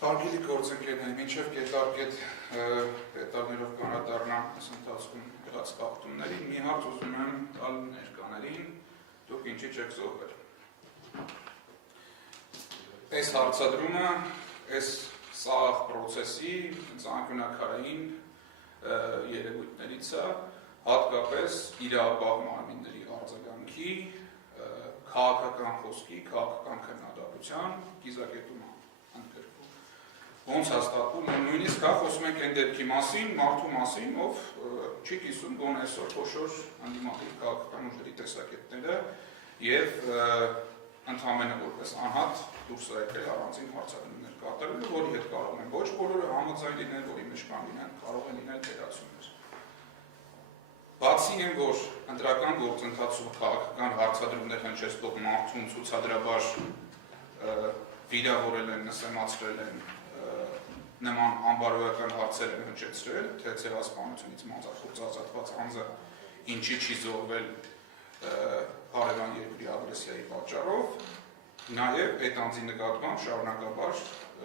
Հարգելի գործընկերներ, մինչև կետարկետ պետարներով կանադառնամ այս ընթացքում եղած խախտումներին, մի հարց ուզում եմ տալ ներկաներին, դուք ինչի չեք զոհվել։ Այս հարցադրումը, այս սաղ պրոցեսի անկյունակարային երևույթներից է, հատկապես իրապահ մարմինների արձագանքի, քաղաքական խոսքի, քաղաքական քննադատության կիզակետում ընդգրկվում։ Ոնց հաստատվում է, նույնիսկ խոսում ենք այն դեպքի մասին, մարդու մասին, ով չի կիսում գոնե այսօր խոշոր ընդդիմադիր քաղաքական ուժերի տեսակետները եւ ընդհանրապես որպես անհատ դուրս եկել առանձին հարցադրումներ կատարելու, որի հետ կարող են ոչ բոլորը համաձայն լինել, որի մեջ կան լինեն, կարող են լինել թերացումներ։ Բացի այն, որ ընտրական գործընթացում քաղաքական հարցադրումներ հնչեցնող մարդուն ցուցադրաբար վիրավորել են, նսեմացրել են, նման անբարոյական հարցեր են հնչեցրել, թե ցեղասպանությունից մանրախորձ ազատված անձը ինչի չի զոհվել հարևան երկրի ագրեսիայի պատճառով, նաև այդ անձի նկատմամբ շարունակաբար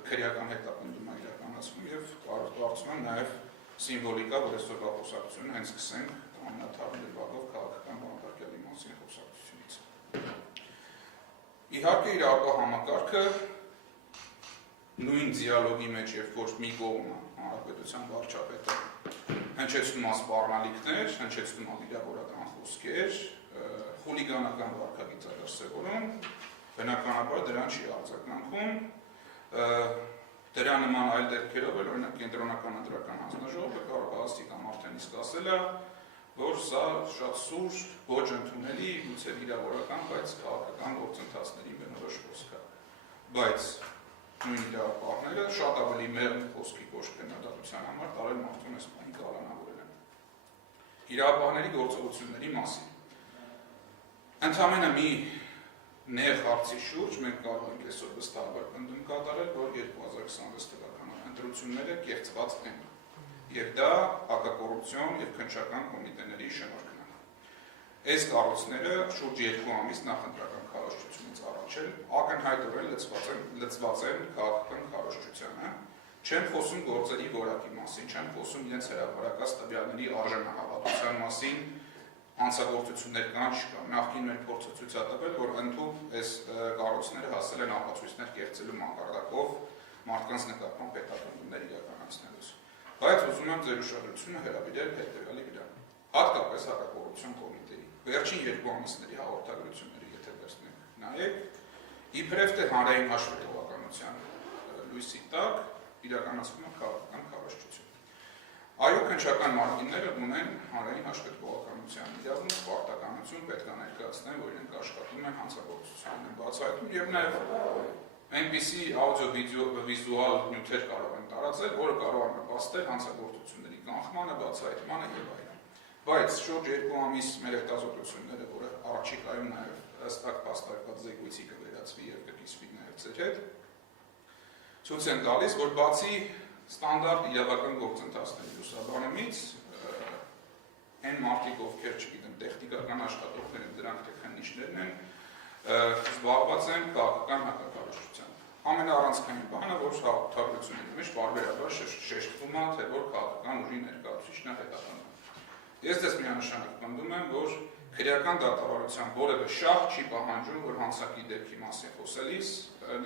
քրեական հետապնդում է իրականացվում եւ կարծում եմ նաև սիմվոլիկա, որ այսօրվա խոսակցությունը հենց սկսենք ամենաթարմերվագով քաղաքական բանտարկյալի մասին խոսակցությունից։ Իհարկե իրավապահ համակարգը նույն դիալոգի մեջ, երբ որ մի կողմը հանրապետության վարչապետը հնչեցնում է սպառնալիքներ, հնչեցնում է վիրավորական խոսքեր, խուլիգանական վարքագիծ է դրսևորում, բնականաբար դրան չի արձագանքում, դրա նման այլ դեպքերով էլ օրինակ կենտրոնական ընտրական հանձնաժողովը կարող է աստիճան արդեն իսկ ասել է, որ սա շատ սուր, ոչ ընդունելի, գուցե վիրավորական, բայց քաղաքական գործընթացների բնորոշ խոսք է։ Բայց նույն իրավապահները շատ ավելի մեղմ խոսքի կոշտ քննադատության համար տարել մարդուն այս բանի կալանավորել են։ Իրավապահների գործողությունների մասին։ Ընդամենը մի նեղ հարցի շուրջ մենք կարող ենք այսօր վստահաբար պնդում կատարել, որ 2026 թվականի ընտրությունները կեղծված են։ Եվ դա հակակոռուպցիոն եւ քննչական կոմիտեների շնորհքն է։ Այս կառույցները շուրջ 2 ամիս նախընտրական քարոզչությունից առաջ ակնհայտորեն լծված են քաղաքական քարոզչությանը, չեն խոսում գործերի որակի մասին, չեն խոսում իրենց հրապարակած տվյալների արժանահավատության մասին, հանցագործություններ կան, չկա։ Նախկին մեր փորձը ցույց է տվել, որ ընդհանուր այս կառույցները հասել են ապացույցներ կեղծելու մակարդակով մարդկանց նկատմամբ պետապնդումներ իրականացնելուց։ Բայց ուզում եմ ձեր ուշադրությունը հրավիրել հետևյալի վրա։ Հատկապես հակակոռուպցիոն կոմիտեի վերջին 2 ամիսների հաղորդագրությունները, եթե վերցնենք, նայեք, իբրև թե հանրային հաշվետվականության լույսի տակ իրականացվում է քաղաքական քարոզչություն։ Այո, քննչական մարմինները ունեն հանրային հաշվետվականության իրավունք, պարտականություն, պետք է ներկայացնեն, որ իրենք աշխատում են հանցագործությունն են բացահայտում եւ նաեւ այնպիսի աուդիո-վիզուալ նյութեր կարող են տարածել, որը կարող է նպաստել հանցագործությունների կանխմանը, բացահայտմանը եւ այլն։ Բայց շուրջ 2 ամիս մեր հետազոտությունները, որը առաջիկայում նաեւ հստակ փաստարկված զեկույցի կվերածվի եւ կկիսվի նաեւ ձեր հետ, ցույց են տալիս, որ բացի ստանդարտ իրավական գործընթացների լուսաբանումից այն մարդիկ, ովքեր չգիտեմ, տեխնիկական աշխատողներ են, դրանք թե քննիչներն են, զբաղված են քաղաքական հակակարողությամբ։ Ամենաառանցքային բանը, որ հաղորդագրությունների մեջ բարբերաբար շեշտվում է, թե որ քաղաքական ուժի ներկայացուցիչն է հետապնդում։ Ես դες միանշանակ պնդում եմ, որ քրեական դատավարության որևէ շահ չի պահանջում, որ հանցակի դեպքի մասին խոսելիս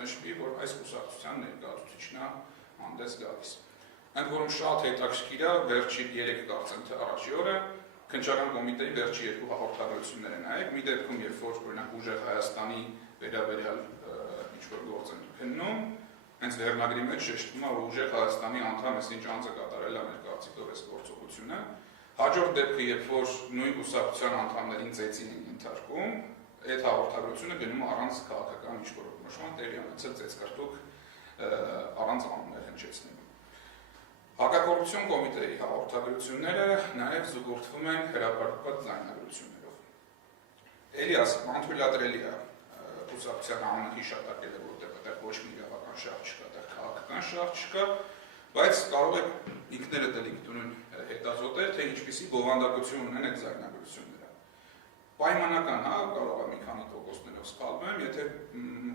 նշվի, որ այս կուսակցության ներկայացուցիչն է հանդես գալիս։ Ընդ որում շատ հետաքրքիր է, վերջի 3 կարծեմ թե առաջի օրը քննչական կոմիտեի վերջի 2 հաղորդագրությունները նայեք, մի դեպքում, երբ որ օրինակ ուժեղ Հայաստանի վերաբերյալ ինչ-որ գործ են քննում, հենց վերնագրի մեջ շեշտվում է, որ ուժեղ Հայաստանի անդամ ինչ անձը կատարել է մեր կարծիքով այս գործողությունը։ Հաջորդ դեպքը, երբ որ նույն կուսակցության անդամներին ծեծին են ենթարկում, այդ հաղորդագրությունը գնում առանց քաղաքական ինչ-որ նշման տեղի ունեցել ծեծկարտուկ առանց անուններ հնչեցնելու։ Հակակոռուպցիոն կոմիտեի հաղորդագրությունները նաև զուգորդվում են հրապարակված ձայնագրություններով։ Էլի ասեմ, անթույլատրելի է կուսակցության անունը հիշատակելը, որտեղ այդտեղ ոչ մի իրավական շահ չկա, այդտեղ քաղաքական շահ չկա, բայց կարող եք ինքներդ դելիկտունին հետազոտել, թե ինչպիսի բովանդակություն ունեն այդ ձայնագրությունները։ Պայմանական է, կարող է մի քանի տոկոսներով սխալվեմ, եթե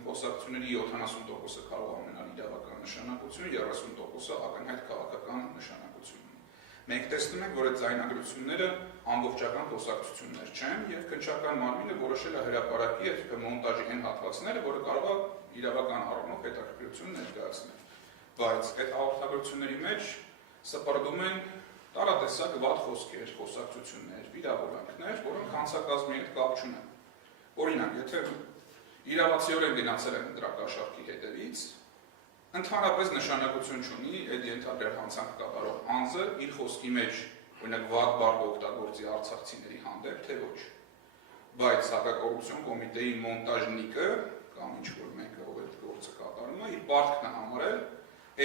խոսակցությունների 70%-ը կարող է ունենալ իրավական նշան նշանակություն, 30%-ը ակնհայտ քաղաքական նշանակություն ունի։ Մենք տեսնում ենք, որ այդ ձայնագրությունները ամբողջական խոսակցություններ չեն, եւ քննչական մարմինը որոշել է հրապարակի այդ մոնտաժի այն հատվածները, որը կարող է իրավական առումով հետաքրքրություն ներկայացնել։ Բայց այդ հաղորդագրությունների մեջ սպառնում են տարատեսակ վատ խոսքեր, խոսակցություններ, վիրավորանքներ, որոնք հանցակազմի հետ կապ չունեն։ Օրինակ, եթե իրավացիորեն գնացել են դրակաշարքի հետևից, ընդհանրապես նշանակություն չունի այդ ենթադրյալ հանցանք կատարող անձը իր խոսքի մեջ օրինակ վատ բառ օգտագործի արցախցիների հանդեպ, թե ոչ։ Բայց հակակոռուպցիոն կոմիտեի մոնտաժնիկը կամ ինչ-որ մեկը ով այդ գործը կատարում է, իր պարտքն է համարել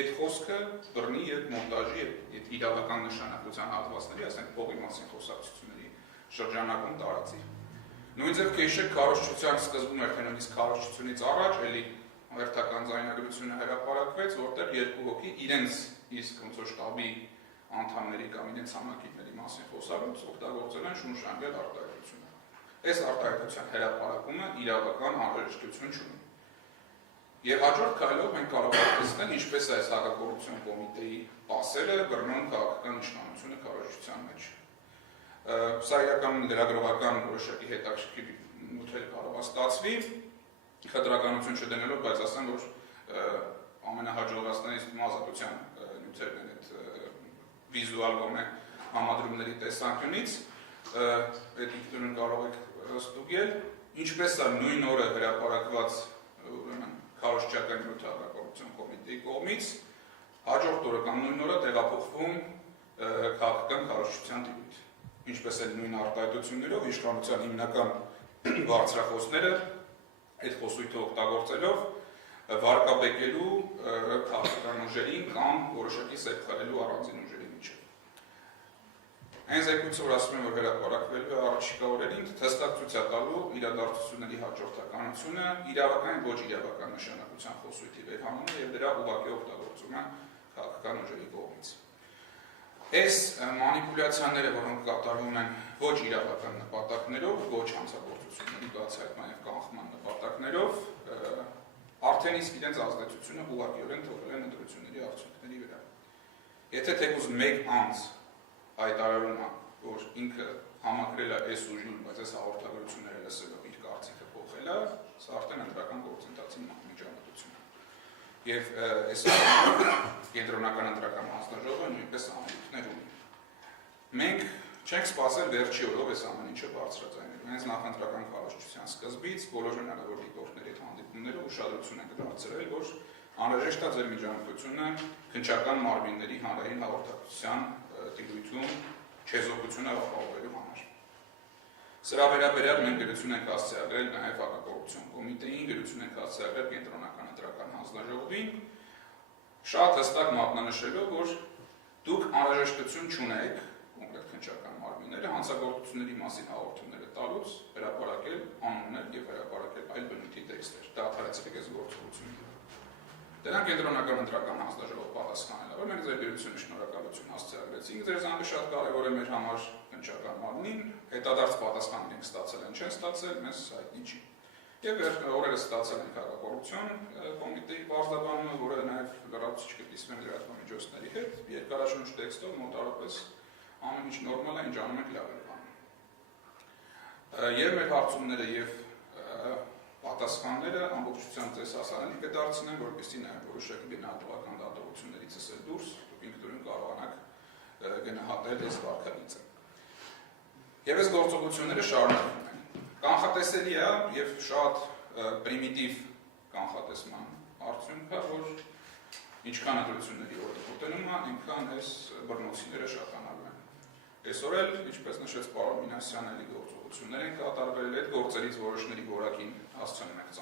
այդ խոսքը բռնի եւ մոնտաժի եւ իրավական նշանակության հատվածների, ասենք փողի մասին խոսակցությունների շրջանակում տարածի։ Նույն ձև քեշեք քարոզչության սկզբում էր թե նույնիսկ քարոզչությունից առաջ էլի հերթական ձայնագրությունը հրապարակվեց, որտեղ երկու հոգի իրենց իսկ ոնց որ շտաբի անդամների կամ իրենց համակիների մասին խոսալուց օգտագործել են շնորհանդել արտահայտությունը։ Այս արտահայտության հրապարակումը իրավական անհրաժեշտություն չունի։ Եվ հաջորդ քայլով մենք կարող ենք տեսնել ինչպես է այս հակակոռուպցիոն կոմիտեի պասերը բռնում քաղաքական իշխանությունը քարոզչության մեջ։ Սա իրականում լրագրողական որոշակի հետաքրքիր նյութեր կարող է ստացվի, խտրականություն չդնելով, բայց ասեմ, որ ամենահաջողվածներից ազատության նյութերն են այդ վիզուալ գոնե համադրումների տեսանկյունից, այդ ինքնուրույն կարող եք ստուգել, ինչպես է նույն օրը հրապարակված քարոզչական նյութը հակակոռուպցիոն կոմիտեի կողմից, հաջորդ օրը կամ նույն օրը տեղափոխվում քաղաքական քարոզչության տիրույթ։ Ինչպես էլ նույն արտահայտություններով իշխանության հիմնական բարձրախոսները այդ խոսույթը օգտագործելով վարկաբեկելու քաղաքական ուժերին կամ որոշակի սեպ խլելու առանձին ուժերի միջև։ Այն զեկույցը, որ ասում են, որ հրապարակվելու է առաջիկա օրերին, հստակցություն է տալու իրադարձությունների հաջորդականությունը, իրավական ոչ իրավական նշանակության խոսույթի վերհանումը եւ դրա ուղղակի օգտագործումը քաղաքական ուժերի կողմից։ Այս մանիպուլյացիաները, որոնք կատարվում են ոչ իրավական նպատակներով, ոչ հանցագործությունների բացահայտման եւ կանխման նպատակներով, արդեն իսկ իրենց ազդեցությունը ուղղակիորեն թողել են ընտրությունների արդյունքների վրա։ Եթե թեկուզ մեկ անձ հայտարարում է, որ ինքը համակրել է այս ուժին, բայց այս հաղորդագրությունները լսելով իր կարծիքը փոխել է, սա արդեն ընտրական գործընթացի միջամտություն է։ Եվ այս կենտրոնական ընտրական հանձնաժողովը նույնպես անելիքներ ունի։ Մենք չենք սպասել վերջի օրով այս ամեն ինչը բարձրաձայնել։ Հենց նախընտրական քարոզչության սկզբից բոլոր հնարավոր դիտորդների հետ հանդիպումներով ուշադրություն ենք դարձրել, որ անհրաժեշտ է ձեր միջամտությունը քննչական մարմինների հանրային հաղորդակցության տիրույթում չեզոքությունը ապահովելու համար։ Սրա վերաբերյալ մենք գրություն ենք հասցեագրել նաև հակակոռուպցիոն կոմիտեին, գրություն ենք հասցեագրել կենտրոնական ընտրական հանձնաժողովին, շատ հստակ մատնանշելով, որ դուք անհրաժեշտություն չունեք կոնկրետ քննչական մարմինները հանցագործությունների մասին հաղորդումները տալուց հրապարակել անուններ եւ հրապարակել այլ բնույթի տեքստեր։ Դադարեցրեք այս գործողությունը։ Դրանք կենտրոնական ընտրական հանձնաժողով պատասխանել է, որ մենք ձեր գրությունը շնորհակալություն հասցեագրեցինք, ձեր զանգը շատ կարևոր է մեր համար քննչական մարմնին, հետադարձ պատասխան ենք ստացել են, չեն ստացել, մեզ հայտնի չի։ Եվ օրերս ստացել ենք հակակոռուպցիոն կոմիտեի պարզաբանումը, որը նաև լրացուցիչ կտիսվում է լրատվամիջոցների հետ, երկարաշունչ տեքստով մոտավորապես ամեն ինչ նորմալ է, ինչ անում ենք լավ է բանում։ Եվ մեր հարցումները եւ պատասխանները ամբողջությամբ ձեզ հասանելի կդարձնեն, որպեսզի նաև որոշակի գնահատողական դատողություններից ըսել դուրս, դուք ինքնուրույն կարողանաք գնահատել այս վարքագիծը։ Եվ այս գործողությունները շարունակվում են։ Կանխատեսելի է եւ շատ պրիմիտիվ կանխատեսման արդյունք է, որ ինչքան ընտրությունների օրը մոտենում է, այնքան այս բռնոցիները շատանալու են։ Այսօր էլ, ինչպես նշեց պարոն Մինասյանը, էլի գործողություններ են կատարվել, այդ գործերից որոշների որակին հասցնում ենք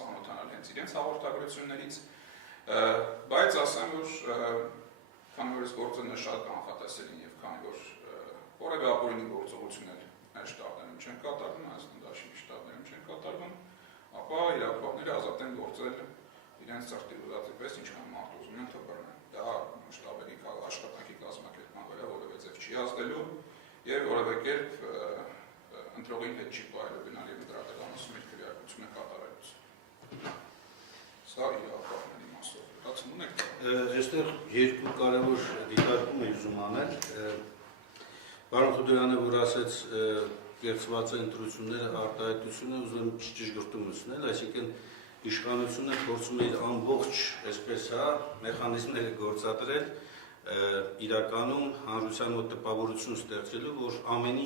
ծանոթանալ հենց իրենց հաղորդագրություններից, բայց ասեմ, որ քանի որ այս գործը շատ կանխատեսելի եւ քանի որ որևէ ապօրինի գործողություններ մեր շտաբներում չեն կատարվում, Հայաստան Դաշինքի շտաբներում չեն կատարվում, ապա իրավապահները ազատ են գործել իրենց ծրտի ուզածի պես, ինչքան մարդ ուզում են թողնել։ Դա շտաբերի աշխատանքի կազմակերպման վրա որևէ ձև չի ազդելու եւ որևէ կերպ ընտրողին հետ չի պահելու գնալ եւ դրատականացում իր քվեարկությունը կատարելուց։ Սա իրավապահների մասով լրացում ունենք։ այստեղ երկու կարևոր դիտարկում եմ ուզում անել։ Պարոն Խուդուրյանը, որ ասեց կեղծված ընտրությունները արտահայտությունը, ուզում եմ ճշգրտում ունեցնել, այսինքն իշխանությունը փորձում է իր ամբողջ, այսպես մեխանիզմները գործադրել իրականում հանրության մոտ տպավորություն ստեղծելու, որ ամեն